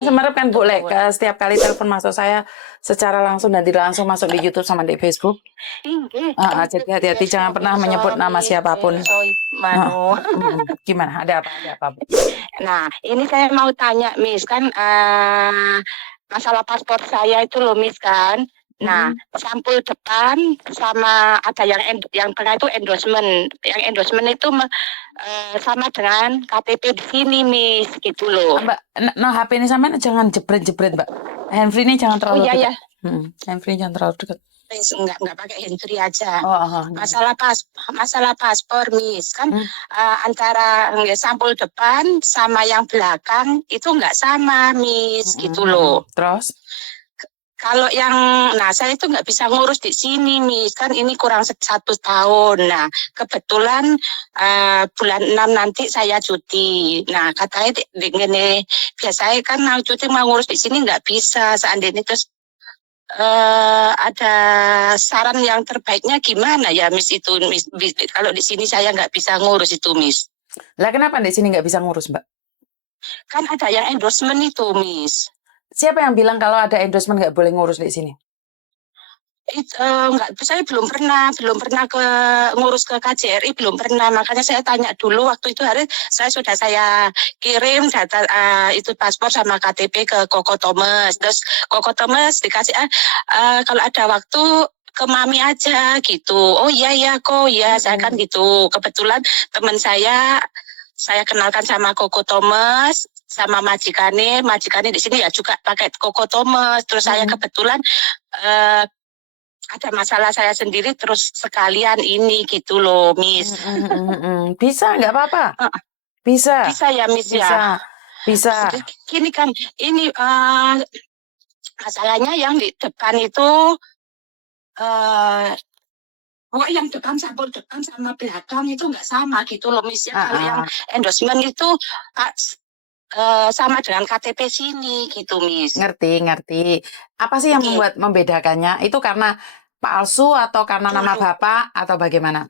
Semerap kan boleh Betul. ke setiap kali telepon masuk saya secara langsung dan tidak langsung masuk di YouTube sama di Facebook. Inggih, Jadi hati-hati jangan pernah menyebut nama siapapun. manu. Gimana? Ada apa? Ada apa? Nah, ini saya mau tanya, Miss, kan masalah paspor saya itu loh, Miss, kan. Nah, sampul depan sama ada yang tengah itu endorsement. Yang endorsement itu sama dengan KTP di sini, Miss, gitu loh. Mbak, no HP ini sampean jangan jebret-jebret, Mbak. Handphone ini jangan Oh terlalu iya dekat. ya, Handphone jangan terlalu dekat. Miss, enggak pakai handsfree aja. Oh, Masalah paspor, Miss, kan antara sampul depan sama yang belakang itu enggak sama, Miss, gitu loh. Terus? Kalau nah saya itu nggak bisa ngurus di sini, Miss, kan ini kurang 1 tahun. Nah, kebetulan bulan 6 nanti saya cuti. Nah, katanya gini, biasanya kan mau cuti mau ngurus di sini nggak bisa. Seandainya terus ada saran yang terbaiknya gimana ya, Miss, itu, Miss? Kalau di sini saya nggak bisa ngurus itu, Miss. Lah kenapa di sini nggak bisa ngurus, Mbak? Kan ada yang endorsement itu, Miss. Siapa yang bilang kalau ada endorsement nggak boleh ngurus di sini? Enggak, saya belum pernah ngurus ke KJRI, belum pernah. Makanya saya tanya dulu waktu itu hari saya kirim data itu paspor sama KTP ke Koko Thomas. Terus Koko Thomas dikasih kalau ada waktu ke Mami aja gitu. Oh iya ya kok ya, saya kan gitu. Kebetulan teman saya kenalkan sama Koko Thomas sama majikane di sini ya juga pakai Koko Thomas. Terus saya kebetulan ada masalah saya sendiri terus sekalian ini gitu loh, Miss. Bisa, nggak apa-apa. Bisa. Bisa ya, Miss, ya. Bisa. Gini kan, ini masalahnya yang di depan itu yang depan sampul depan sama belakang itu nggak sama gitu loh, Miss. Ya, kalau yang endorsement itu sama dengan KTP sini gitu, Miss. Ngerti. Apa sih yang membuat membedakannya? Itu karena palsu atau karena nama bapak atau bagaimana?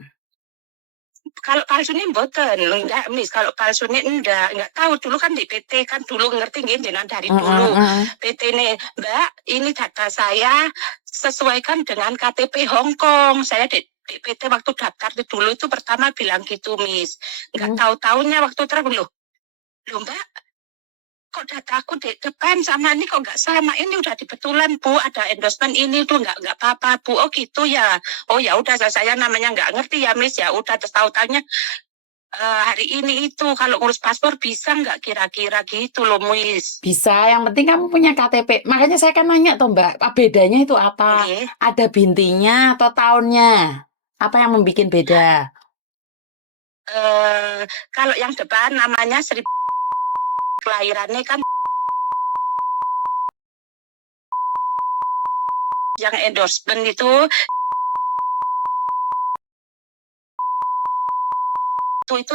Kalau palsu ini mboten, enggak, Miss. Kalau palsu ini enggak tahu. Dulu kan di PT kan dulu ngerti nggih jenengan dari dulu. PT ini, Mbak, ini data saya sesuaikan dengan KTP Hong Kong. Saya di PT waktu daftar dulu itu pertama bilang gitu, Miss. Enggak tahu-taunya waktu terus loh, Mbak, kok dataku di depan sama ini kok nggak sama, ini udah dibetulan Bu, ada endorsement ini tuh nggak apa-apa Bu. Oh gitu ya, oh ya udah, saya namanya nggak ngerti ya, Miss, ya udah. Terus tahu-taunya hari ini itu kalau ngurus paspor bisa nggak kira-kira gitu loh, Miss? Bisa, yang penting kamu punya KTP. Makanya saya kan nanya tuh Mbak, bedanya itu apa? Okay. Ada bintinya atau tahunnya? Apa yang membuat beda? Kalau yang depan namanya kelahirannya kan, yang endorsement itu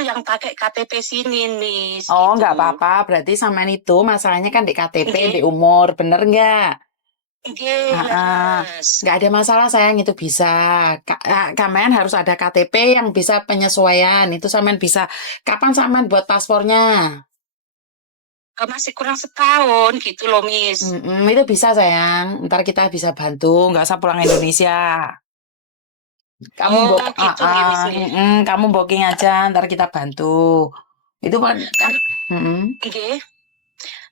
yang pakai KTP sini nih. Oh, gitu. nggak apa-apa. Berarti sama itu masalahnya kan di KTP, di umur. Bener nggak? Nggak ada masalah sayang, itu bisa. Kamen harus ada KTP yang bisa penyesuaian. Itu samen bisa. Kapan samen buat paspornya? Masih kurang setahun gitu loh, Miss. Itu bisa sayang. Ntar kita bisa bantu. Nggak usah pulang Indonesia. Kamu gitu Miss. kamu booking aja. Ntar kita bantu. Itu kan.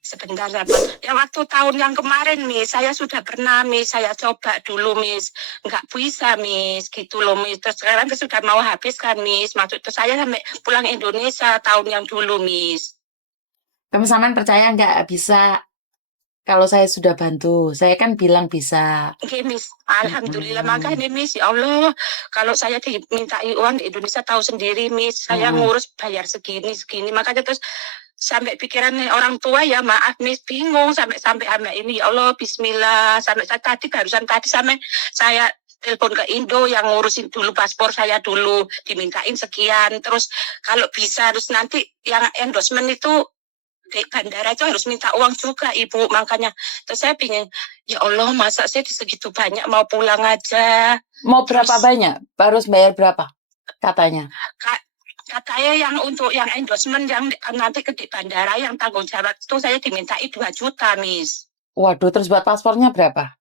Sebentar ya, ya waktu tahun yang kemarin, Miss, saya sudah pernah, Miss, saya coba dulu, Miss, nggak bisa, Miss, gitu loh, Miss. Terus sekarang sudah mau habis kan, Miss, maksud saya sampai pulang Indonesia tahun yang dulu, Miss. Kamu saman percaya nggak bisa? Kalau saya sudah bantu, saya kan bilang bisa. Oke, Miss, alhamdulillah, makanya, Miss, ya Allah, kalau saya dimintai uang di Indonesia tahu sendiri, Miss, saya ngurus bayar segini, makanya terus sampai pikiran orang tua ya, maaf, Miss, bingung sampai ini, ya Allah, Bismillah, sampai barusan tadi sampai saya telepon ke Indo yang ngurusin dulu paspor saya dulu, dimintain sekian, terus kalau bisa terus nanti yang endorsement itu di bandara itu harus minta uang juga, Ibu. Makanya terus saya pingin, ya Allah, masa saya segitu banyak mau pulang aja. Mau berapa banyak? Harus bayar berapa? Katanya. Katanya yang untuk yang endorsement yang nanti ke di bandara yang tanggung jawab itu saya dimintai 2 juta, Miss. Waduh, terus buat paspornya berapa?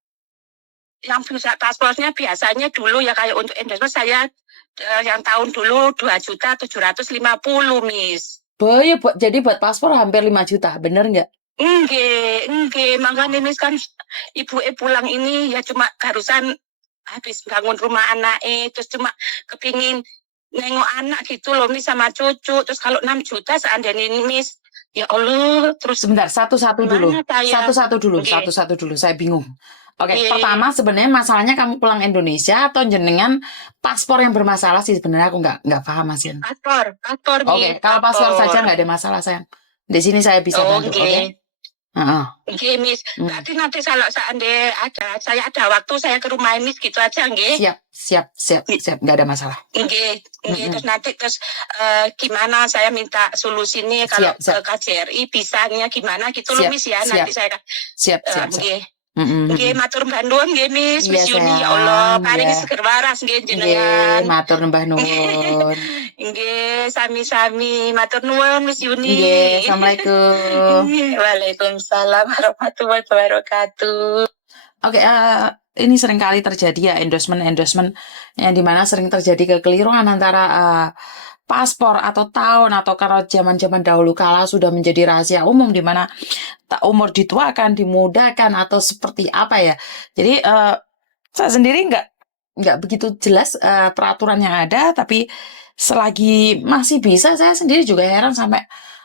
Yang bisa paspornya biasanya dulu ya kayak untuk endorsement saya yang tahun dulu 2.750.000, Miss. Oh iya, jadi buat paspor hampir 5 juta, bener nggak? Enggak, makanya Miss kan ibu pulang ini ya cuma barusan habis bangun rumah anak terus cuma kepingin nengok anak gitu loh Miss sama cucu. Terus kalau 6 juta seandainya ini Miss, ya Allah, terus Sebentar, satu-satu dulu. gimana saya? Nggih. Satu-satu dulu. Saya bingung. Oke, Nggih. pertama sebenarnya masalahnya kamu pulang Indonesia atau jenengan paspor yang bermasalah sih sebenarnya aku nggak paham Mas Yan. Paspor Oke, Miss, kalau paspor saja paspor. nggak ada masalah sayang. Di sini saya bisa Oh, bantu, oke? nggih. Heeh. Nggih, Miss. Hmm. Berarti nanti kalau seandainya saya ada waktu saya ke rumah Miss gitu aja, nggih. Siap, nggak ada masalah. Nggih. Terus nanti gimana saya minta solusi nih kalau Siap. ke KJRI bisanya gimana gitu loh Miss ya. Nanti saya Siap. nggih. Nggih, matur mbah nuwun nggih Miss. Iya, Miss Yuni ya Allah, sayang, paringi ya. seger waras nggih Nggih, jenengan. matur nembah nuwun. Nggih, sami-sami matur nuwun Miss Yuni. Nggih, Assalamualaikum. Waalaikumsalam warahmatullahi wabarakatuh. Oke, ini sering kali terjadi ya endorsement yang dimana sering terjadi kekeliruan antara paspor atau tahun atau kalau zaman dahulu kala sudah menjadi rahasia umum di mana umur dituakan, dimudahkan atau seperti apa ya. Jadi saya sendiri nggak begitu jelas peraturan yang ada, tapi selagi masih bisa saya sendiri juga heran sampai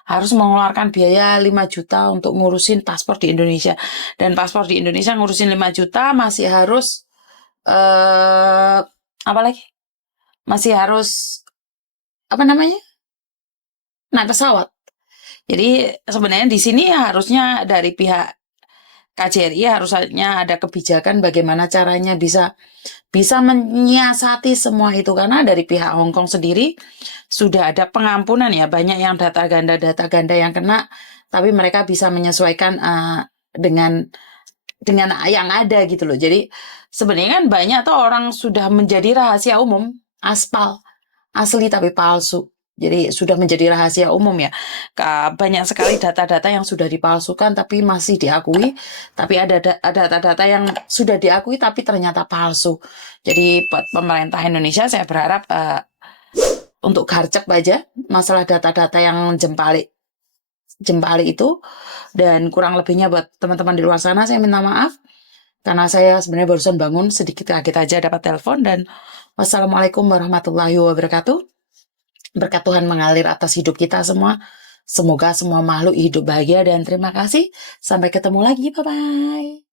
harus mengeluarkan biaya 5 juta untuk ngurusin paspor di Indonesia. Dan paspor di Indonesia ngurusin 5 juta masih harus apa lagi? Masih harus apa namanya? Naik pesawat. Jadi sebenarnya di sini harusnya dari pihak KJRI harusnya ada kebijakan bagaimana caranya bisa menyiasati semua itu, karena dari pihak Hong Kong sendiri sudah ada pengampunan ya, banyak yang data ganda yang kena, tapi mereka bisa menyesuaikan dengan yang ada gitu loh. Jadi sebenarnya kan banyak tuh orang sudah menjadi rahasia umum, aspal asli tapi palsu. Jadi sudah menjadi rahasia umum ya. Banyak sekali data-data yang sudah dipalsukan tapi masih diakui. Tapi ada data-data yang sudah diakui tapi ternyata palsu. Jadi buat pemerintah Indonesia saya berharap untuk garcep aja masalah data-data yang jempali itu. Dan kurang lebihnya buat teman-teman di luar sana saya minta maaf. Karena saya sebenarnya barusan bangun sedikit kaget aja dapat telepon. Dan wassalamualaikum warahmatullahi wabarakatuh. Berkat Tuhan mengalir atas hidup kita semua. Semoga semua makhluk hidup bahagia dan terima kasih. Sampai ketemu lagi. Bye-bye.